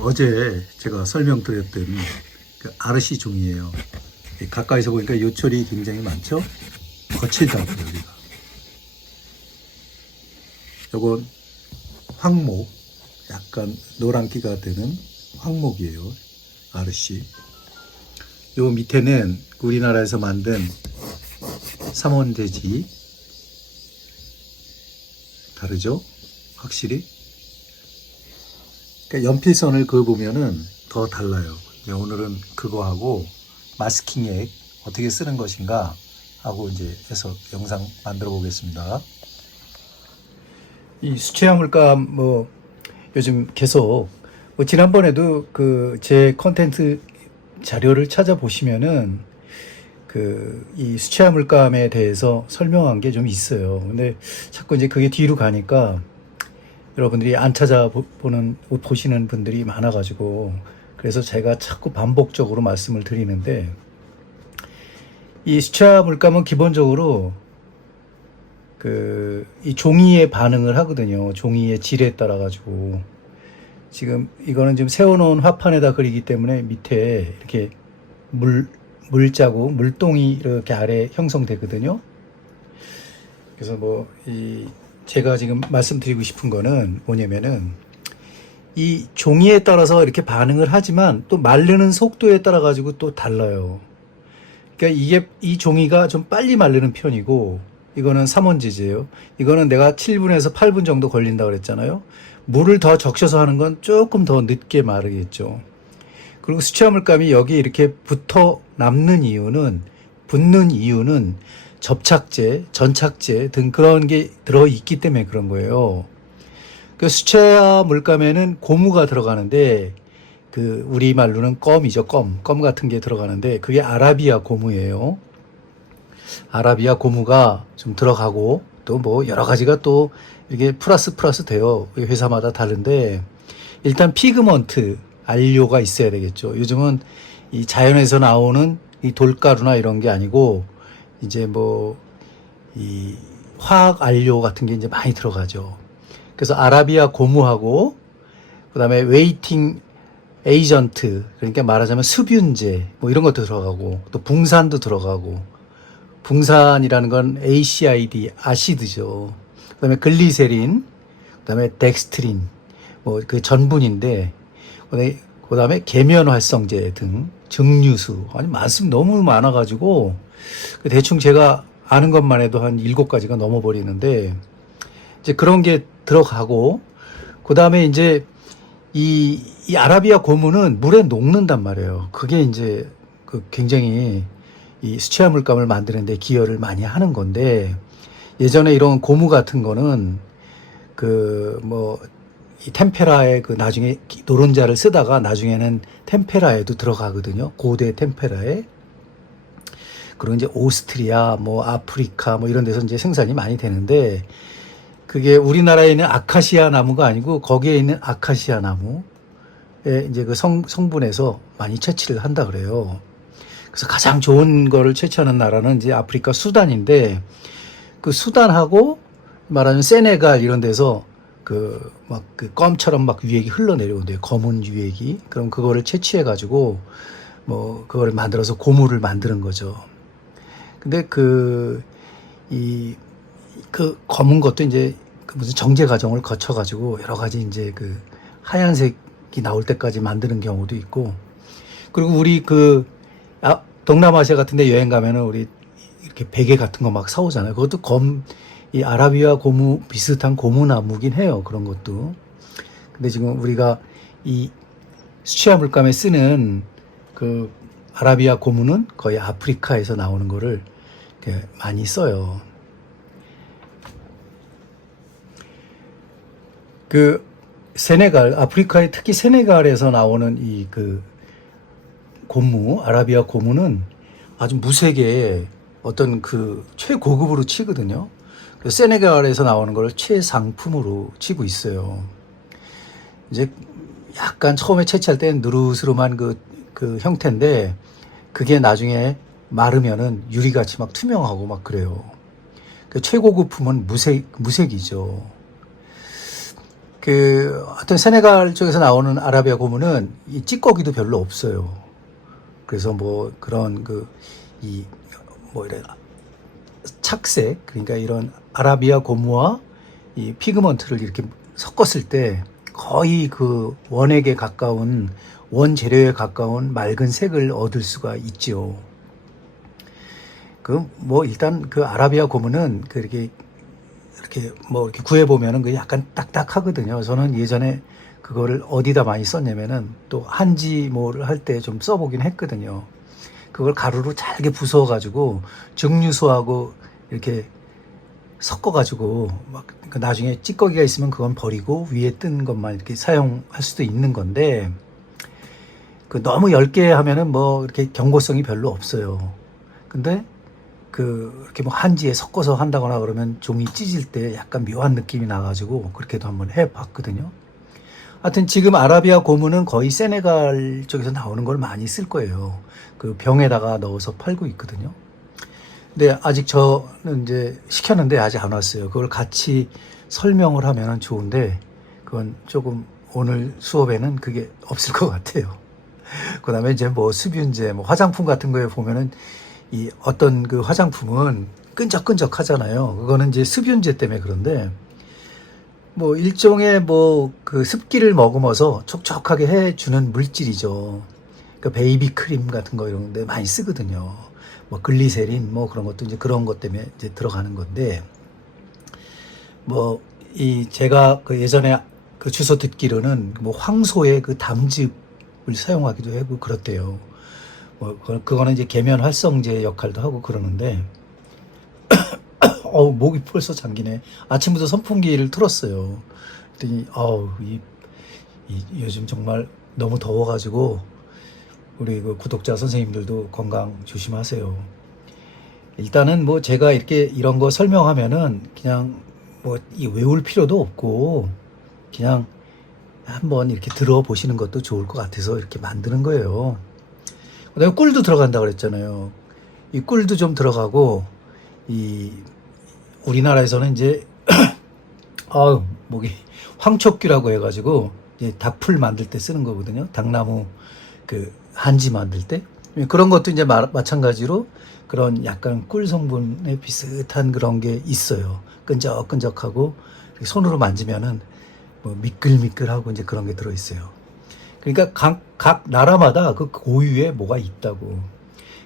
어제 제가 설명드렸던 그 아르시 종이에요. 가까이서 보니까 요철이 굉장히 많죠? 거칠다고요, 여기가. 요건 황목, 약간 노란기가 되는 황목이에요. 아르시. 요 밑에는 우리나라에서 만든 삼원돼지. 다르죠? 확실히. 그러니까 연필선을 그어보면은 더 달라요. 오늘은 그거하고 마스킹액 어떻게 쓰는 것인가 하고 이제 해서 영상 만들어 보겠습니다. 이 수채화 물감 요즘 계속 지난번에도 그 제 컨텐츠 자료를 찾아보시면은 이 수채화 물감에 대해서 설명한 게 좀 있어요. 근데 자꾸 이제 그게 뒤로 가니까 여러분들이 안 보시는 분들이 많아가지고 그래서 제가 자꾸 반복적으로 말씀을 드리는데, 이 수채화 물감은 기본적으로 이 종이에 반응을 하거든요. 종이의 질에 따라 가지고. 지금 이거는 지금 세워놓은 화판에다 그리기 때문에 밑에 이렇게 물자국, 물동이 이렇게 아래 형성되거든요. 그래서 제가 지금 말씀드리고 싶은 거는 뭐냐면은, 이 종이에 따라서 이렇게 반응을 하지만 또 마르는 속도에 따라 가지고 또 달라요. 그러니까 이 종이가 좀 빨리 마르는 편이고, 이거는 삼원지제예요. 이거는 내가 7분에서 8분 정도 걸린다고 그랬잖아요. 물을 더 적셔서 하는 건 조금 더 늦게 마르겠죠. 그리고 수채화 물감이 여기 이렇게 붙는 이유는 접착제, 전착제 등 그런 게 들어있기 때문에 그런 거예요. 그 수채화 물감에는 고무가 들어가는데, 우리말로는 껌이죠. 껌 같은 게 들어가는데, 그게 아라비아 고무예요. 아라비아 고무가 좀 들어가고, 또 여러 가지가 또 이렇게 플러스 돼요. 회사마다 다른데, 일단 피그먼트, 안료가 있어야 되겠죠. 요즘은 이 자연에서 나오는 이 돌가루나 이런 게 아니고, 이제 이 화학 안료 같은 게 이제 많이 들어가죠. 그래서 아라비아 고무하고, 그 다음에 웨이팅 에이전트, 그러니까 말하자면 습윤제, 이런 것도 들어가고, 또 붕산도 들어가고, 붕산이라는 건 ACID, 아시드죠. 그 다음에 글리세린, 그 다음에 덱스트린, 그 전분인데, 그 다음에 계면활성제 등, 증류수, 너무 많아가지고, 대충 제가 아는 것만 해도 한 7가지가 넘어버리는데, 이제 그런 게 들어가고, 그 다음에 이제 이 아라비아 고무는 물에 녹는단 말이에요. 그게 이제 굉장히 이 수채화 물감을 만드는데 기여를 많이 하는 건데, 예전에 이런 고무 같은 거는 이 템페라에 나중에 노른자를 쓰다가 나중에는 템페라에도 들어가거든요. 고대 템페라에. 그리고 이제 오스트리아, 아프리카, 이런 데서 이제 생산이 많이 되는데, 그게 우리나라에 있는 아카시아 나무가 아니고 거기에 있는 아카시아 나무에 이제 그 성분에서 많이 채취를 한다 그래요. 그래서 가장 좋은 거를 채취하는 나라는 이제 아프리카 수단인데, 그 수단하고 말하자면 세네갈 이런 데서 껌처럼 유액이 흘러내려온대요. 검은 유액이. 그럼 그거를 채취해가지고 그거를 만들어서 고무를 만드는 거죠. 근데 검은 것도 이제 무슨 정제 과정을 거쳐가지고 여러 가지 이제 하얀색이 나올 때까지 만드는 경우도 있고, 그리고 우리 동남아시아 같은 데 여행 가면은 우리 이렇게 베개 같은 거 막 사오잖아요. 그것도 이 아라비아 고무 비슷한 고무나무긴 해요. 그런 것도. 근데 지금 우리가 이 수채화 물감에 쓰는 아라비아 고무는 거의 아프리카에서 나오는 거를 이렇게 많이 써요. 세네갈, 아프리카의 특히 세네갈에서 나오는 이 고무, 아라비아 고무는 아주 무색의 어떤 최고급으로 치거든요. 그래서 세네갈에서 나오는 걸 최상품으로 치고 있어요. 이제 약간 처음에 채취할 때는 누르스름한 그 형태인데, 그게 나중에 마르면은 유리같이 투명하고 그래요. 최고급품은 무색이죠. 하여튼 세네갈 쪽에서 나오는 아라비아 고무는 이 찌꺼기도 별로 없어요. 그래서 뭐 그런 이래 착색, 그러니까 이런 아라비아 고무와 이 피그먼트를 이렇게 섞었을 때 거의 그 원액에 가까운, 원재료에 가까운 맑은 색을 얻을 수가 있죠. 뭐 일단 그 아라비아 고무는 이렇게 뭐 이렇게 구해보면은 그 약간 딱딱하거든요. 저는 예전에 그거를 어디다 많이 썼냐면은 또 한지 뭐를 할 때 좀 써보긴 했거든요. 그걸 가루로 잘게 부숴가지고 증류수하고 이렇게 섞어가지고 막 나중에 찌꺼기가 있으면 그건 버리고 위에 뜬 것만 이렇게 사용할 수도 있는 건데, 너무 얇게 하면은 뭐 이렇게 경고성이 별로 없어요. 근데 이렇게 뭐 한지에 섞어서 한다거나 그러면 종이 찢을 때 약간 묘한 느낌이 나가지고 그렇게도 한번 해봤거든요. 하여튼 지금 아라비아 고무는 거의 세네갈 쪽에서 나오는 걸 많이 쓸 거예요. 그 병에다가 넣어서 팔고 있거든요. 근데 아직 저는 이제 시켰는데 아직 안 왔어요. 그걸 같이 설명을 하면 좋은데 그건 조금 오늘 수업에는 그게 없을 것 같아요. 그 다음에 이제 뭐 수분제, 뭐 화장품 같은 거에 보면은 이 어떤 그 화장품은 끈적끈적 하잖아요. 그거는 이제 수분제 때문에 그런데 뭐 일종의 뭐 그 습기를 머금어서 촉촉하게 해주는 물질이죠. 그 베이비 크림 같은 거 이런 데 많이 쓰거든요. 뭐 글리세린 뭐 그런 것도 이제 그런 것 때문에 이제 들어가는 건데, 뭐 제가 그 예전에 그 주소 듣기로는 뭐 황소의 그 담즙을 사용하기도 하고 그렇대요. 뭐 그거는 이제 계면 활성제 역할도 하고 그러는데 목이 벌써 잠기네. 아침부터 선풍기를 틀었어요. 그랬더니 요즘 정말 너무 더워가지고 우리 그 구독자 선생님들도 건강 조심하세요. 일단은 뭐 제가 이렇게 이런 거 설명하면은 그냥 뭐 외울 필요도 없고 그냥 한번 이렇게 들어보시는 것도 좋을 것 같아서 이렇게 만드는 거예요. 그다음에 꿀도 들어간다 그랬잖아요. 이 꿀도 좀 들어가고, 우리나라에서는 이제 목이 황촉규라고 해가지고 이제 닭풀 만들 때 쓰는 거거든요. 닭나무 그 한지 만들 때 그런 것도 이제 마찬가지로 그런 약간 꿀 성분에 비슷한 그런 게 있어요. 끈적끈적하고 손으로 만지면은 뭐 미끌미끌하고 이제 그런 게 들어 있어요. 그러니까 각 나라마다 그 고유의 뭐가 있다고.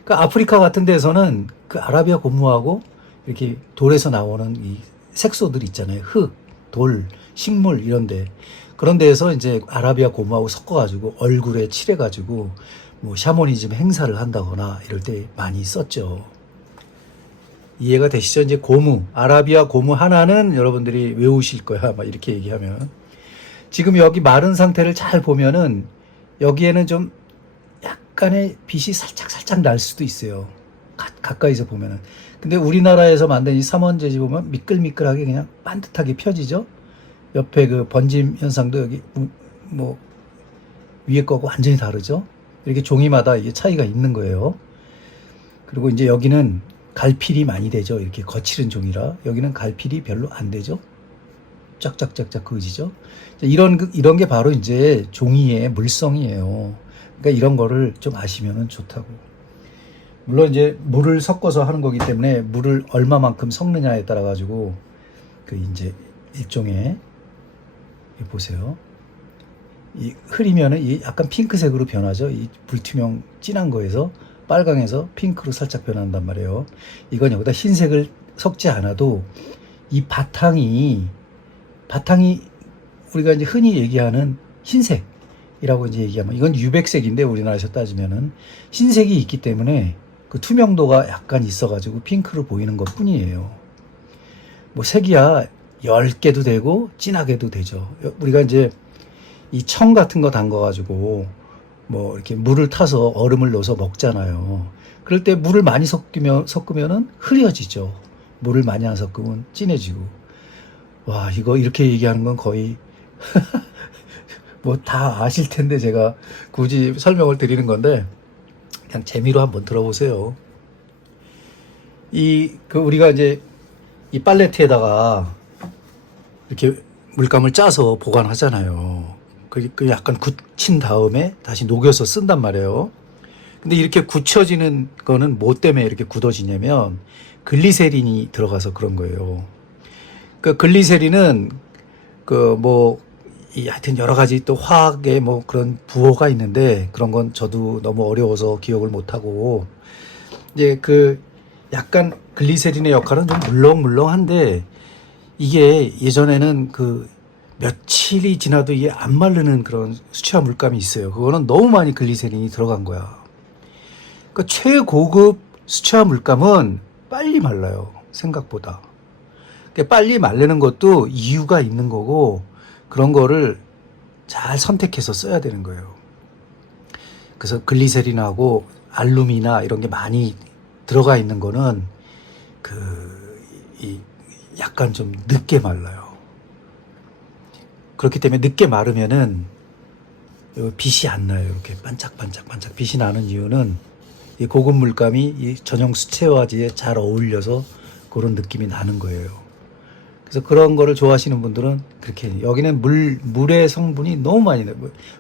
그러니까 아프리카 같은 데서는 그 아라비아 고무하고 이렇게 돌에서 나오는 이 색소들 있잖아요. 흙, 돌, 식물 이런데, 그런 데에서 이제 아라비아 고무하고 섞어가지고 얼굴에 칠해가지고 뭐 샤머니즘 행사를 한다거나 이럴 때 많이 썼죠. 이해가 되시죠? 이제 고무, 아라비아 고무 하나는 여러분들이 외우실 거야. 막 이렇게 얘기하면. 지금 여기 마른 상태를 잘 보면은 여기에는 좀 약간의 빛이 살짝 날 수도 있어요. 가까이서 보면은. 근데 우리나라에서 만든 이 삼원재지 보면 미끌미끌하게 그냥 반듯하게 펴지죠? 옆에 그 번짐 현상도 여기 뭐 위에 거하고 완전히 다르죠? 이렇게 종이마다 이게 차이가 있는 거예요. 그리고 이제 여기는 갈필이 많이 되죠. 이렇게 거칠은 종이라. 여기는 갈필이 별로 안 되죠. 쫙쫙쫙쫙 그어지죠. 이런 게 바로 이제 종이의 물성이에요. 그러니까 이런 거를 좀 아시면은 좋다고. 물론 이제 물을 섞어서 하는 거기 때문에 물을 얼마만큼 섞느냐에 따라 가지고 그 이제 일종의 보세요. 이 흐리면은 이 약간 핑크색으로 변하죠. 이 불투명 진한 거에서 빨강에서 핑크로 살짝 변한단 말이에요. 이건 여기다 흰색을 섞지 않아도 이 바탕이 우리가 이제 흔히 얘기하는 흰색이라고 이제 얘기하면 이건 유백색인데 우리나라에서 따지면은 흰색이 있기 때문에 그 투명도가 약간 있어가지고 핑크로 보이는 것 뿐이에요. 뭐 색이야 10개도 되고 진하게도 되죠. 우리가 이제 이 청 같은 거 담가가지고 뭐 이렇게 물을 타서 얼음을 넣어서 먹잖아요. 그럴 때 물을 많이 섞으면은 흐려지죠. 물을 많이 안 섞으면 진해지고. 와, 이거 이렇게 얘기하는 건 거의 뭐 다 아실 텐데 제가 굳이 설명을 드리는 건데 그냥 재미로 한번 들어보세요. 우리가 이제 이 팔레트에다가 이렇게 물감을 짜서 보관하잖아요. 그 약간 굳힌 다음에 다시 녹여서 쓴단 말이에요. 근데 이렇게 굳혀지는 거는 뭐 때문에 이렇게 굳어지냐면 글리세린이 들어가서 그런 거예요. 그 글리세린은 하여튼 여러 가지 또 화학의 뭐 그런 부호가 있는데 그런 건 저도 너무 어려워서 기억을 못 하고 이제 그 약간 글리세린의 역할은 좀 물렁물렁한데 이게 예전에는 그 며칠이 지나도 이게 안 마르는 그런 수채화 물감이 있어요. 그거는 너무 많이 글리세린이 들어간 거야. 그러니까 최고급 수채화 물감은 빨리 말라요. 생각보다. 그러니까 빨리 마르는 것도 이유가 있는 거고 그런 거를 잘 선택해서 써야 되는 거예요. 그래서 글리세린하고 알루미나 이런 게 많이 들어가 있는 거는 약간 좀 늦게 말라요. 그렇기 때문에 늦게 마르면은 빛이 안 나요. 이렇게 반짝반짝 빛이 나는 이유는 이 고급 물감이 이 전용 수채화지에 잘 어울려서 그런 느낌이 나는 거예요. 그래서 그런 거를 좋아하시는 분들은 그렇게 여기는 물의 성분이 너무 많이 나요.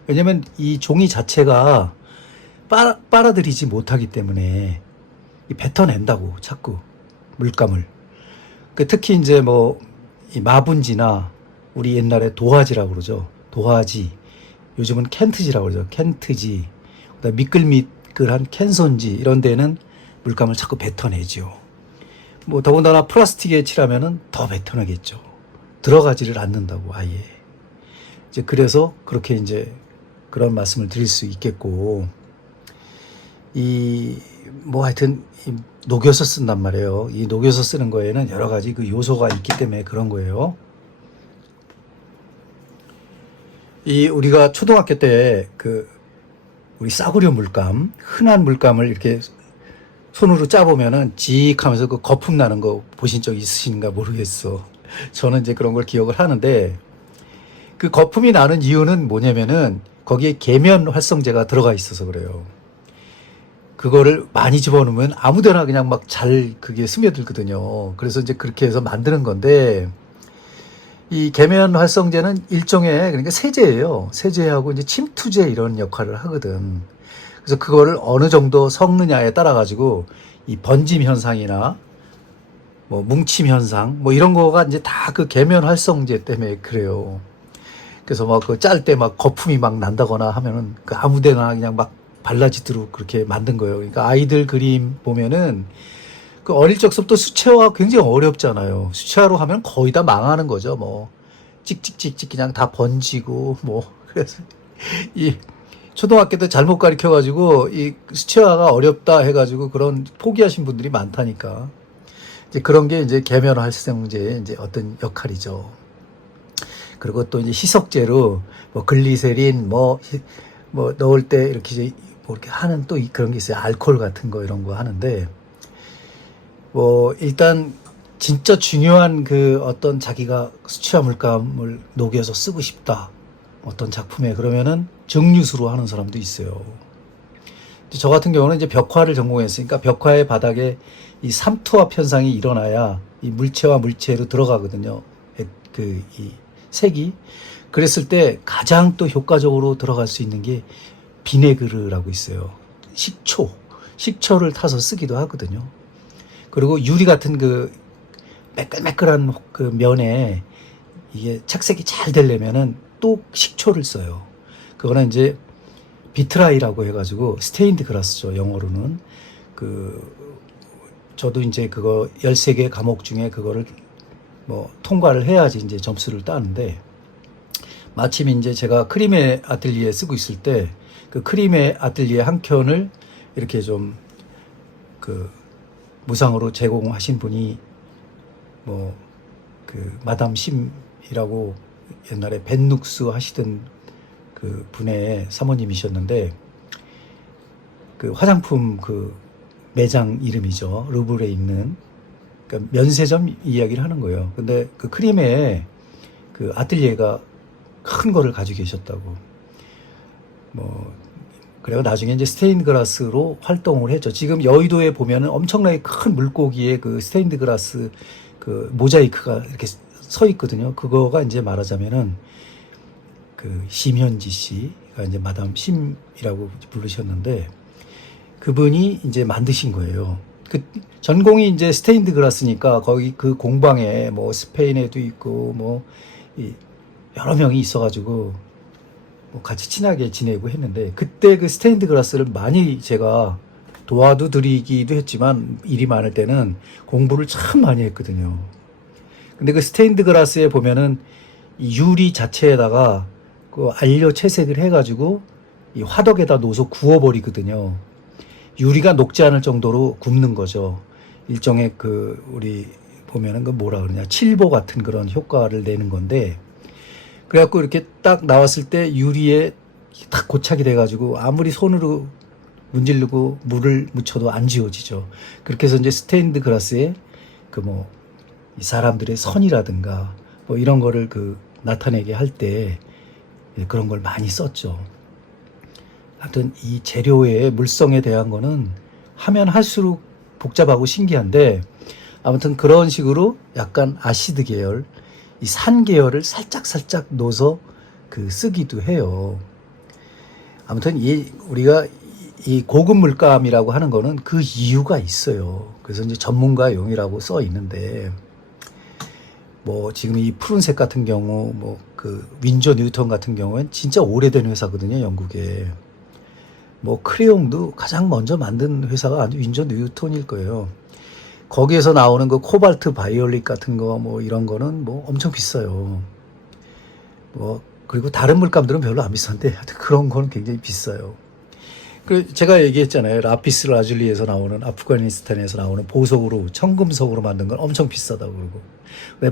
왜냐면 이 종이 자체가 빨아들이지 못하기 때문에 뱉어낸다고 자꾸 물감을. 특히 이제 뭐 이 마분지나 우리 옛날에 도화지라고 그러죠. 도화지. 요즘은 켄트지라고 그러죠. 켄트지. 그다음에 미끌미끌한 캔손지 이런 데는 물감을 자꾸 뱉어내죠. 뭐 더군다나 플라스틱에 칠하면은 더 뱉어내겠죠. 들어가지를 않는다고 아예. 이제 그래서 그렇게 이제 그런 말씀을 드릴 수 있겠고 뭐 하여튼 녹여서 쓴단 말이에요. 이 녹여서 쓰는 거에는 여러 가지 그 요소가 있기 때문에 그런 거예요. 우리가 초등학교 때 우리 싸구려 물감, 흔한 물감을 이렇게 손으로 짜보면은 직 하면서 그 거품 나는 거 보신 적 있으신가 모르겠어. 저는 이제 그런 걸 기억을 하는데 그 거품이 나는 이유는 뭐냐면은 거기에 계면 활성제가 들어가 있어서 그래요. 그거를 많이 집어넣으면 아무데나 그냥 막 그게 스며들거든요. 그래서 이제 그렇게 해서 만드는 건데 이 계면 활성제는 일종의 그러니까 세제예요. 세제하고 이제 침투제 이런 역할을 하거든. 그래서 그거를 어느 정도 섞느냐에 따라 가지고 이 번짐 현상이나 뭐 뭉침 현상 뭐 이런 거가 이제 다 그 계면 활성제 때문에 그래요. 그래서 막 그 짤 때 막 거품이 막 난다거나 하면은 그 아무데나 그냥 막 발라지도록 그렇게 만든 거예요. 그러니까 아이들 그림 보면은 그 어릴 적부터 수채화 굉장히 어렵잖아요. 수채화로 하면 거의 다 망하는 거죠. 뭐 찍찍찍찍 그냥 다 번지고 뭐 그래서 이 초등학교 때 잘못 가르쳐 가지고 이 수채화가 어렵다 해 가지고 그런 포기하신 분들이 많다니까. 이제 그런 게 이제 계면 활성제의 이제 어떤 역할이죠. 그리고 또 이제 희석제로 뭐 글리세린 뭐 넣을 때 이렇게 뭐 이렇게 하는 또 그런 게 있어요. 알코올 같은 거 이런 거 하는데 뭐 일단 진짜 중요한 그 어떤 자기가 수채화 물감을 녹여서 쓰고 싶다 어떤 작품에 그러면은 정류수로 하는 사람도 있어요. 저 같은 경우는 이제 벽화를 전공했으니까 벽화의 바닥에 이 삼투압 현상이 일어나야 이 물체와 물체로 들어가거든요. 이 색이. 그랬을 때 가장 또 효과적으로 들어갈 수 있는 게 비네그르라고 있어요. 식초를 타서 쓰기도 하거든요. 그리고 유리 같은 그 매끌매끌한 그 면에 이게 착색이 잘 되려면은 또 식초를 써요. 그거는 이제 비트라이라고 해가지고 스테인드 글라스죠. 영어로는. 저도 이제 그거 13개 과목 중에 그거를 뭐 통과를 해야지 이제 점수를 따는데 마침 이제 제가 크림의 아틀리에 쓰고 있을 때 그 크림의 아틀리에 한 켠을 이렇게 좀 무상으로 제공하신 분이 뭐 마담 심이라고 옛날에 벤룩스 하시던 그 분의 사모님이셨는데 그 화장품 매장 이름이죠. 루브르에 있는 그러니까 면세점 이야기를 하는 거예요. 근데 그 크림의 그 아틀리에가 큰 거를 가지고 계셨다고. 그래서 나중에 이제 스테인드 글라스로 활동을 했죠. 지금 여의도에 보면은 엄청나게 큰 물고기에 그 스테인드 글라스 그 모자이크가 이렇게 서 있거든요. 그거가 이제 말하자면은 그 심현지 씨가 이제 마담 심이라고 부르셨는데 그분이 이제 만드신 거예요. 그 전공이 이제 스테인드 글라스니까 거기 그 공방에 뭐 스페인에도 있고 뭐 여러 명이 있어가지고 뭐 같이 친하게 지내고 했는데 그때 그 스테인드 글라스를 많이 제가 도와도 드리기도 했지만 일이 많을 때는 공부를 참 많이 했거든요. 근데 그 스테인드 글라스에 보면은 이 유리 자체에다가 그 안료 채색을 해가지고 이 화덕에다 넣어서 구워버리거든요. 유리가 녹지 않을 정도로 굽는 거죠. 일종의 그 우리 보면은 그 뭐라 그러냐 칠보 같은 그런 효과를 내는 건데 그래갖고 이렇게 딱 나왔을 때 유리에 딱 고착이 돼가지고 아무리 손으로 문지르고 물을 묻혀도 안 지워지죠. 그렇게 해서 이제 스테인드 글라스에 그 뭐 이 사람들의 선이라든가 뭐 이런 거를 그 나타내게 할 때 그런 걸 많이 썼죠. 하여튼 이 재료의 물성에 대한 거는 하면 할수록 복잡하고 신기한데 아무튼 그런 식으로 약간 아시드 계열, 이 산 계열을 살짝 넣어서 그 쓰기도 해요. 아무튼 우리가 이 고급 물감이라고 하는 거는 그 이유가 있어요. 그래서 이제 전문가용이라고 써 있는데 뭐 지금 이 푸른색 같은 경우 뭐 그 윈저 뉴턴 같은 경우엔 진짜 오래된 회사거든요, 영국에. 뭐 크레용도 가장 먼저 만든 회사가 윈저 뉴턴일 거예요. 거기에서 나오는 그 코발트 바이올릿 같은 거 뭐 이런 거는 뭐 엄청 비싸요. 뭐 그리고 다른 물감들은 별로 안 비싼데 그런 거는 굉장히 비싸요. 그 제가 얘기했잖아요. 라피스 라줄리에서 나오는 아프가니스탄에서 나오는 보석으로 청금석으로 만든 건 엄청 비싸다고 그러고.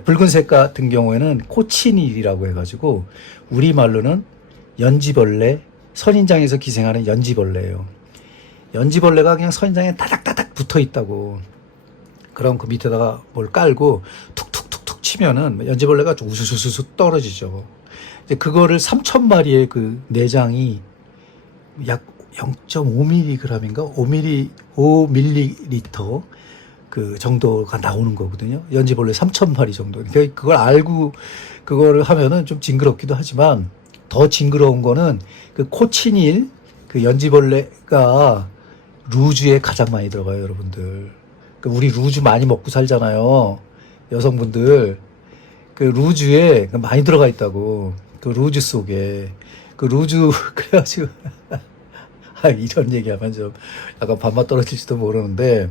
붉은색 같은 경우에는 코치닐이라고 해가지고 우리말로는 연지벌레, 선인장에서 기생하는 연지벌레예요. 연지벌레가 그냥 선인장에 다닥다닥 붙어 있다고. 그럼 그 밑에다가 뭘 깔고 툭툭툭툭 치면은 연지벌레가 우수수수 떨어지죠. 이제 그거를 3,000마리의 그 내장이 약 0.5mg인가 5ml 그 정도가 나오는 거거든요. 연지벌레 3,000마리 정도. 그러니까 그걸 알고 그거를 하면은 좀 징그럽기도 하지만 더 징그러운 거는 그 코치닐 그 연지벌레가 루즈에 가장 많이 들어가요, 여러분들. 우리 루즈 많이 먹고 살잖아요. 여성분들. 그 루즈에 많이 들어가 있다고. 그 루즈 속에. 그 루즈, 그래가지고. 이런 얘기하면 좀 약간 밥맛 떨어질지도 모르는데,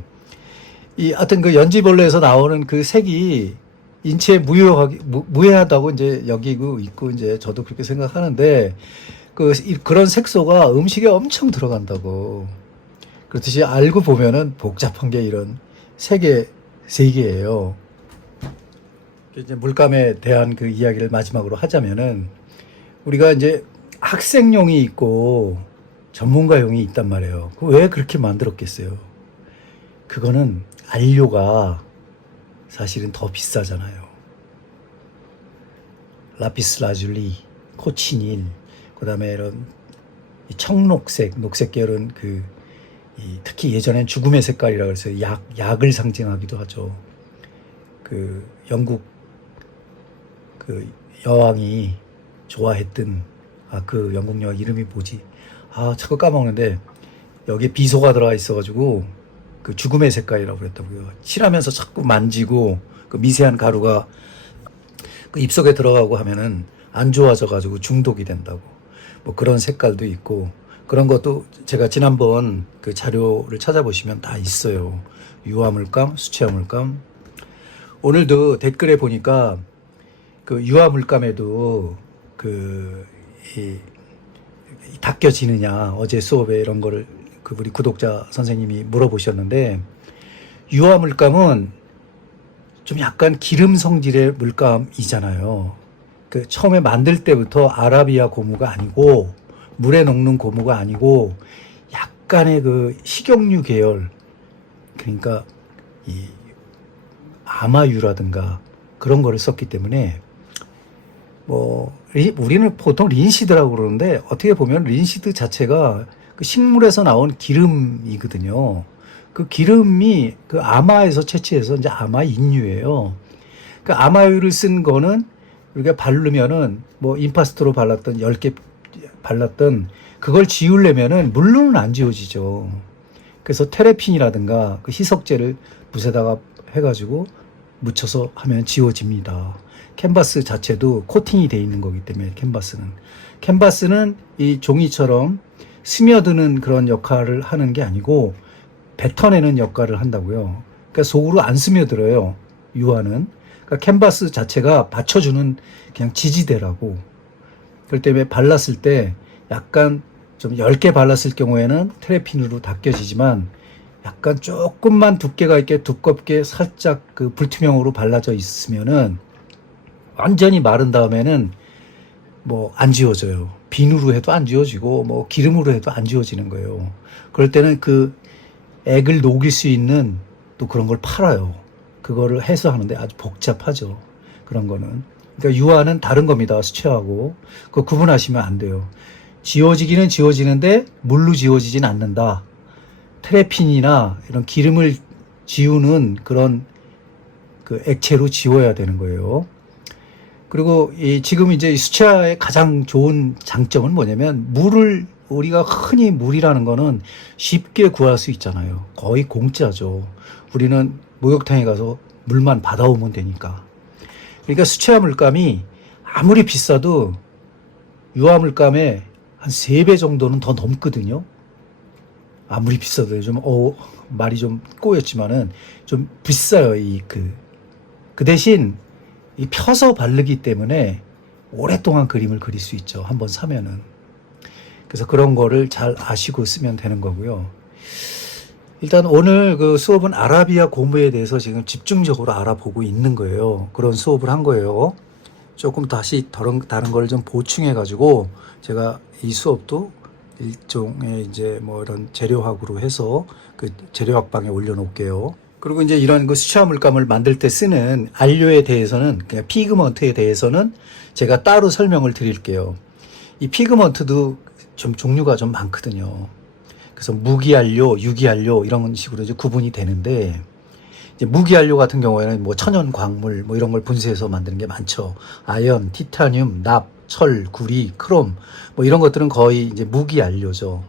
하여튼 그 연지벌레에서 나오는 그 색이 인체에 무해하다고 이제 여기고 있고, 이제 저도 그렇게 생각하는데, 그런 색소가 음식에 엄청 들어간다고. 그렇듯이 알고 보면은 복잡한 게 이런 세계예요. 이제 물감에 대한 그 이야기를 마지막으로 하자면은 우리가 이제 학생용이 있고 전문가용이 있단 말이에요. 왜 그렇게 만들었겠어요? 그거는 안료가 사실은 더 비싸잖아요. 라피스 라줄리, 코치닐, 그다음에 이런 청록색, 녹색 계열은 특히 예전엔 죽음의 색깔이라고 해서 약을 상징하기도 하죠. 그 영국 그 여왕이 좋아했던 그 영국 여왕 이름이 뭐지? 자꾸 까먹는데 여기에 비소가 들어가 있어가지고 그 죽음의 색깔이라고 그랬다고요. 칠하면서 자꾸 만지고 그 미세한 가루가 그 입속에 들어가고 하면은 안 좋아져가지고 중독이 된다고. 뭐 그런 색깔도 있고. 그런 것도 제가 지난번 그 자료를 찾아보시면 다 있어요. 유화물감, 수채화물감. 오늘도 댓글에 보니까 그 유화물감에도 닦여지느냐 어제 수업에 이런 거를 우리 구독자 선생님이 물어보셨는데 유화물감은 좀 약간 기름 성질의 물감이잖아요. 그 처음에 만들 때부터 아라비아 고무가 아니고 물에 녹는 고무가 아니고 약간의 그 식용유 계열, 그러니까 이 아마유라든가 그런 거를 썼기 때문에 뭐 우리는 보통 린시드라고 그러는데 어떻게 보면 린시드 자체가 그 식물에서 나온 기름이거든요. 그 기름이 그 아마에서 채취해서 이제 아마 인유예요. 그 아마유를 쓴 거는 우리가 바르면은 뭐 임파스토로 발랐던 10개 발랐던 그걸 지우려면은 물로는 안 지워지죠. 그래서 테레핀이라든가 그 희석제를 붓에다가 해가지고 묻혀서 하면 지워집니다. 캔버스 자체도 코팅이 돼 있는 거기 때문에 캔버스는 이 종이처럼 스며드는 그런 역할을 하는 게 아니고 뱉어내는 역할을 한다고요. 그러니까 속으로 안 스며들어요. 유화는. 그러니까 캔버스 자체가 받쳐주는 그냥 지지대라고. 그렇기 때문에 발랐을 때 약간 좀 얇게 발랐을 경우에는 테레핀으로 닦여지지만 약간 조금만 두께가 있게 두껍게 살짝 그 불투명으로 발라져 있으면은 완전히 마른 다음에는 뭐 안 지워져요. 비누로 해도 안 지워지고 뭐 기름으로 해도 안 지워지는 거예요. 그럴 때는 그 액을 녹일 수 있는 또 그런 걸 팔아요. 그거를 해서 하는데 아주 복잡하죠. 그런 거는. 그러니까 유화는 다른 겁니다. 수채화하고. 그거 구분하시면 안 돼요. 지워지기는 지워지는데 물로 지워지진 않는다. 테레핀이나 이런 기름을 지우는 그런 그 액체로 지워야 되는 거예요. 그리고 지금 이제 수채화의 가장 좋은 장점은 뭐냐면 물을 우리가 흔히 물이라는 거는 쉽게 구할 수 있잖아요. 거의 공짜죠. 우리는 목욕탕에 가서 물만 받아오면 되니까. 그러니까 수채화 물감이 아무리 비싸도 유화 물감의 한 3배 정도는 더 넘거든요. 아무리 비싸도 좀 말이 좀 꼬였지만은 좀 비싸요. 그 대신 이 펴서 바르기 때문에 오랫동안 그림을 그릴 수 있죠. 한번 사면은. 그래서 그런 거를 잘 아시고 쓰면 되는 거고요. 일단 오늘 그 수업은 아라비아 고무에 대해서 지금 집중적으로 알아보고 있는 거예요. 그런 수업을 한 거예요. 조금 다시 다른 걸 좀 보충해 가지고 제가 이 수업도 일종의 이제 뭐 이런 재료학으로 해서 그 재료학방에 올려놓을게요. 그리고 이제 이런 그 수채화 물감을 만들 때 쓰는 안료에 대해서는 그냥 피그먼트에 대해서는 제가 따로 설명을 드릴게요. 이 피그먼트도 좀 종류가 좀 많거든요. 그래서 무기안료, 유기안료 이런 식으로 이제 구분이 되는데 이제 무기안료 같은 경우에는 뭐 천연 광물 뭐 이런 걸 분쇄해서 만드는 게 많죠. 아연, 티타늄, 납, 철, 구리, 크롬 뭐 이런 것들은 거의 이제 무기안료죠.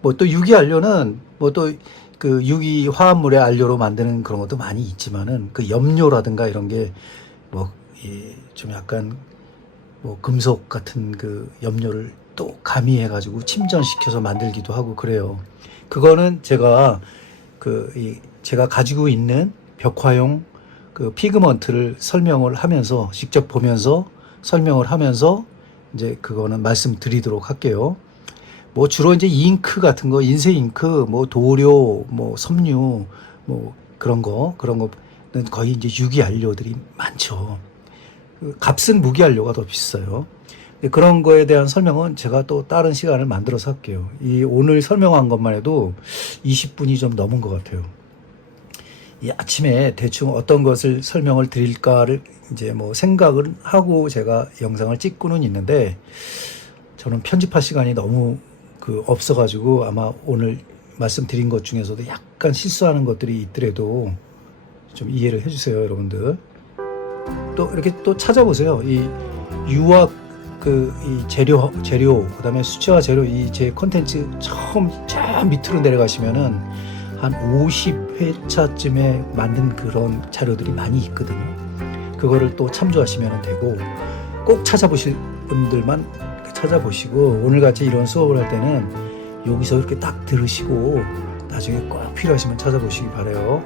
뭐 또 유기안료는 뭐 또 그 유기 화합물의 안료로 만드는 그런 것도 많이 있지만은 그 염료라든가 이런 게 뭐 좀 약간 뭐 금속 같은 그 염료를 또 가미해 가지고 침전시켜서 만들기도 하고 그래요. 그거는 제가 제가 가지고 있는 벽화용 그 피그먼트를 설명을 하면서 직접 보면서 설명을 하면서 이제 그거는 말씀드리도록 할게요. 뭐 주로 이제 잉크 같은 거, 인쇄 잉크, 뭐 도료, 뭐 섬유, 뭐 그런 거는 거의 이제 유기 안료들이 많죠. 값은 무기 안료가 더 비싸요. 그런 거에 대한 설명은 제가 또 다른 시간을 만들어서 할게요. 오늘 설명한 것만 해도 20분이 좀 넘은 것 같아요. 이 아침에 대충 어떤 것을 설명을 드릴까를 이제 뭐 생각을 하고 제가 영상을 찍고는 있는데 저는 편집할 시간이 너무 없어가지고 아마 오늘 말씀드린 것 중에서도 약간 실수하는 것들이 있더라도 좀 이해를 해주세요, 여러분들. 또 이렇게 또 찾아보세요. 이 유화 이 재료 그다음에 수채화 재료 이 제 콘텐츠 처음 저 밑으로 내려가시면은 한 50회차쯤에 만든 그런 자료들이 많이 있거든요. 그거를 또 참조하시면 되고 꼭 찾아보실 분들만 찾아보시고 오늘같이 이런 수업을 할 때는 여기서 이렇게 딱 들으시고 나중에 꼭 필요하시면 찾아보시기 바라요.